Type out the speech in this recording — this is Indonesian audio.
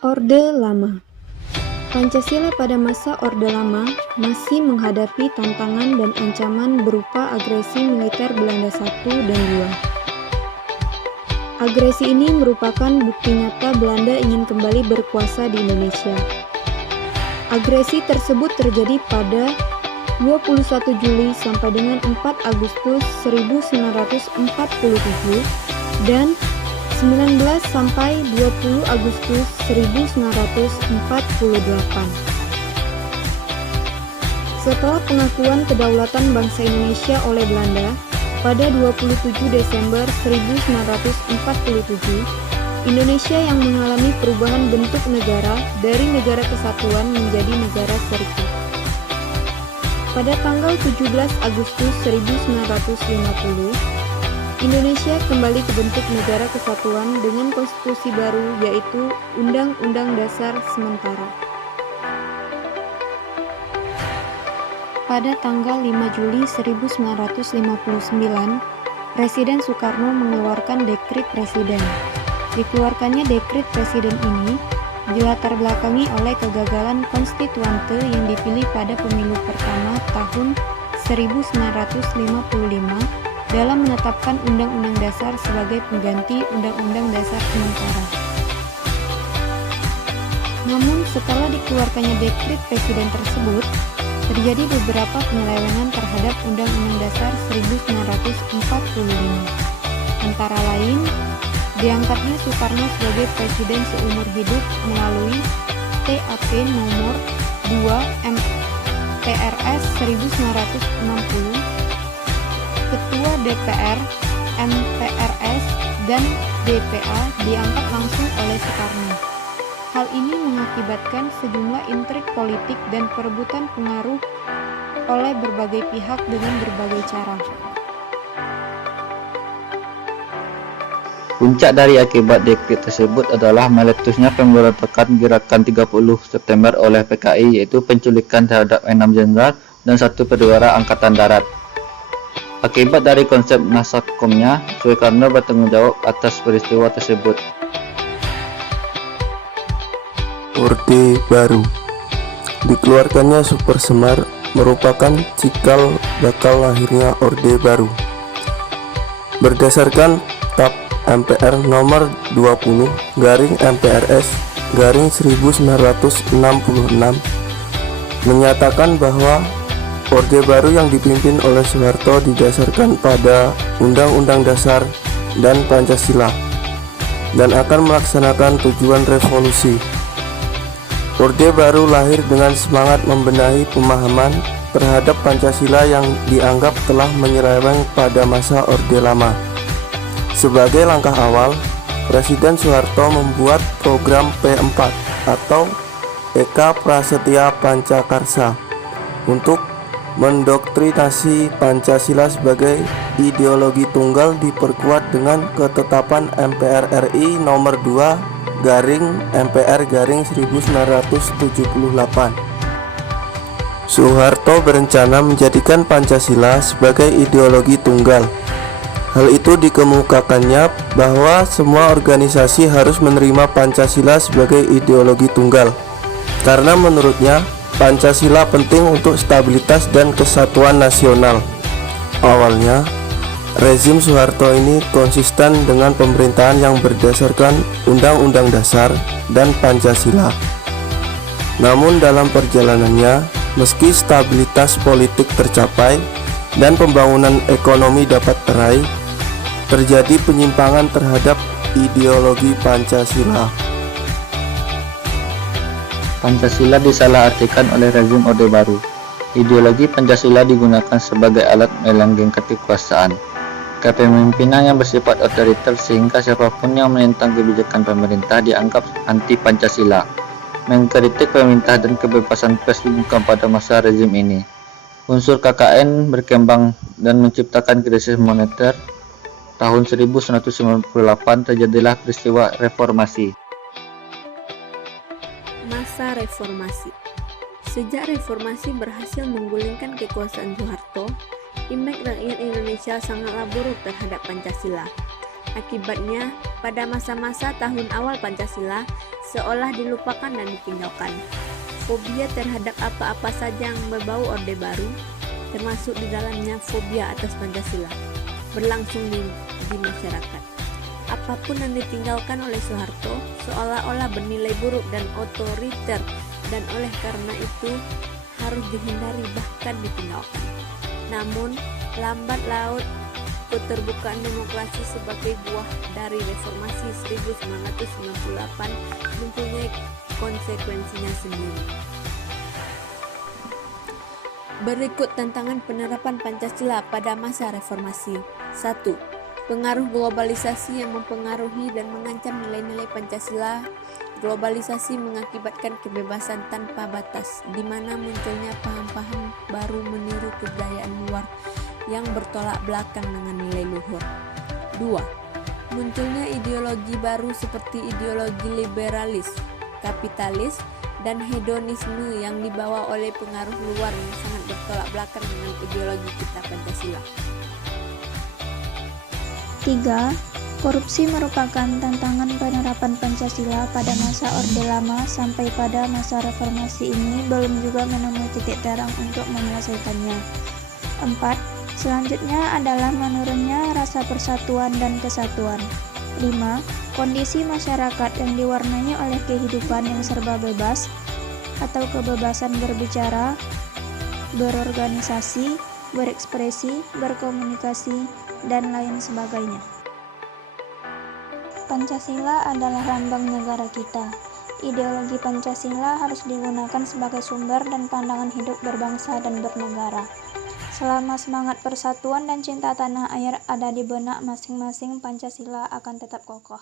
Orde Lama. Pancasila pada masa Orde Lama masih menghadapi tantangan dan ancaman berupa agresi militer Belanda I dan II. Agresi ini merupakan bukti nyata Belanda ingin kembali berkuasa di Indonesia. Agresi tersebut terjadi pada 21 Juli sampai dengan 4 Agustus 1947 dan 19 sampai 20 Agustus 1948. Setelah pengakuan kedaulatan bangsa Indonesia oleh Belanda pada 27 Desember 1947, Indonesia yang mengalami perubahan bentuk negara dari negara kesatuan menjadi negara sekutu. Pada tanggal 17 Agustus 1950, Indonesia kembali ke bentuk negara kesatuan dengan konstitusi baru, yaitu Undang-Undang Dasar Sementara. Pada tanggal 5 Juli 1959, Presiden Soekarno mengeluarkan Dekrit Presiden. Dikeluarkannya Dekrit Presiden ini dilatar belakangi oleh kegagalan konstituante yang dipilih pada pemilu pertama tahun 1955 dalam menetapkan Undang-Undang Dasar sebagai pengganti Undang-Undang Dasar Sementara. Namun setelah dikeluarkannya Dekrit Presiden tersebut, terjadi beberapa penyelewengan terhadap Undang-Undang Dasar 1945. Antara lain, diangkatnya Soekarno sebagai Presiden seumur hidup melalui TAP nomor 2 MPRS 1960, Ketua DPR, MPRS, dan DPA diangkat langsung oleh Soekarno. Hal ini mengakibatkan sejumlah intrik politik dan perebutan pengaruh oleh berbagai pihak dengan berbagai cara. Puncak dari akibat dekret tersebut adalah meletusnya pemberontakan Gerakan 30 September oleh PKI, yaitu penculikan terhadap 6 jenderal dan 1 perwira Angkatan Darat. Akibat dari konsep nasakomnya, Soekarno bertanggung jawab atas peristiwa tersebut. Orde Baru. Dikeluarkannya Super Semar merupakan cikal bakal lahirnya Orde Baru. Berdasarkan TAP MPR nomor 20 garing MPRS garing 1966 menyatakan bahwa Orde Baru yang dipimpin oleh Soeharto didasarkan pada Undang-Undang Dasar dan Pancasila dan akan melaksanakan tujuan revolusi. Orde Baru lahir dengan semangat membenahi pemahaman terhadap Pancasila yang dianggap telah menyeleweng pada masa Orde Lama. Sebagai langkah awal, Presiden Soeharto membuat program P4 atau Eka Prasetya Pancakarsa untuk mendoktrinasi Pancasila sebagai ideologi tunggal, diperkuat dengan ketetapan MPR RI nomor 2 garing MPR garing 1978. Soeharto berencana menjadikan Pancasila sebagai ideologi tunggal. Hal itu dikemukakannya bahwa semua organisasi harus menerima Pancasila sebagai ideologi tunggal, karena menurutnya Pancasila penting untuk stabilitas dan kesatuan nasional. Awalnya, rezim Soeharto ini konsisten dengan pemerintahan yang berdasarkan Undang-Undang Dasar dan Pancasila. Namun dalam perjalanannya, meski stabilitas politik tercapai dan pembangunan ekonomi dapat teraih, terjadi penyimpangan terhadap ideologi Pancasila. Pancasila disalahartikan oleh rezim Orde Baru. Ideologi Pancasila digunakan sebagai alat melanggengkan kekuasaan, kepemimpinan yang bersifat otoriter, sehingga siapapun yang menentang kebijakan pemerintah dianggap anti Pancasila. Mengkritik pemerintah dan kebebasan pers dibuka pada masa rezim ini. Unsur KKN berkembang dan menciptakan krisis moneter. Tahun 1998 terjadilah peristiwa reformasi. Masa reformasi. Sejak reformasi berhasil menggulingkan kekuasaan Soeharto, image rakyat Indonesia sangatlah buruk terhadap Pancasila. Akibatnya, pada masa-masa tahun awal Pancasila, seolah dilupakan dan ditinggalkan. Fobia terhadap apa-apa saja yang berbau Orde Baru, termasuk di dalamnya fobia atas Pancasila, berlangsung di masyarakat. Apapun yang ditinggalkan oleh Soeharto seolah-olah bernilai buruk dan otoriter, dan oleh karena itu harus dihindari bahkan ditinggalkan. Namun, lambat laut keterbukaan demokrasi sebagai buah dari reformasi 1998 mempunyai konsekuensinya sendiri. Berikut tantangan penerapan Pancasila pada masa reformasi. 1. Pengaruh globalisasi yang mempengaruhi dan mengancam nilai-nilai Pancasila. Globalisasi mengakibatkan kebebasan tanpa batas, di mana munculnya paham-paham baru meniru kebudayaan luar yang bertolak belakang dengan nilai luhur. 2. Munculnya ideologi baru seperti ideologi liberalis, kapitalis, dan hedonisme yang dibawa oleh pengaruh luar yang sangat bertolak belakang dengan ideologi kita Pancasila. 3. Korupsi merupakan tantangan penerapan Pancasila pada masa Orde Lama sampai pada masa reformasi ini belum juga menemui titik terang untuk menyelesaikannya. 4. Selanjutnya adalah menurunnya rasa persatuan dan kesatuan. 5. Kondisi masyarakat yang diwarnai oleh kehidupan yang serba bebas atau kebebasan berbicara, berorganisasi, berekspresi, berkomunikasi, dan lain sebagainya. Pancasila adalah lambang negara kita. Ideologi Pancasila harus digunakan sebagai sumber dan pandangan hidup berbangsa dan bernegara. Selama semangat persatuan dan cinta tanah air ada di benak masing-masing, Pancasila akan tetap kokoh.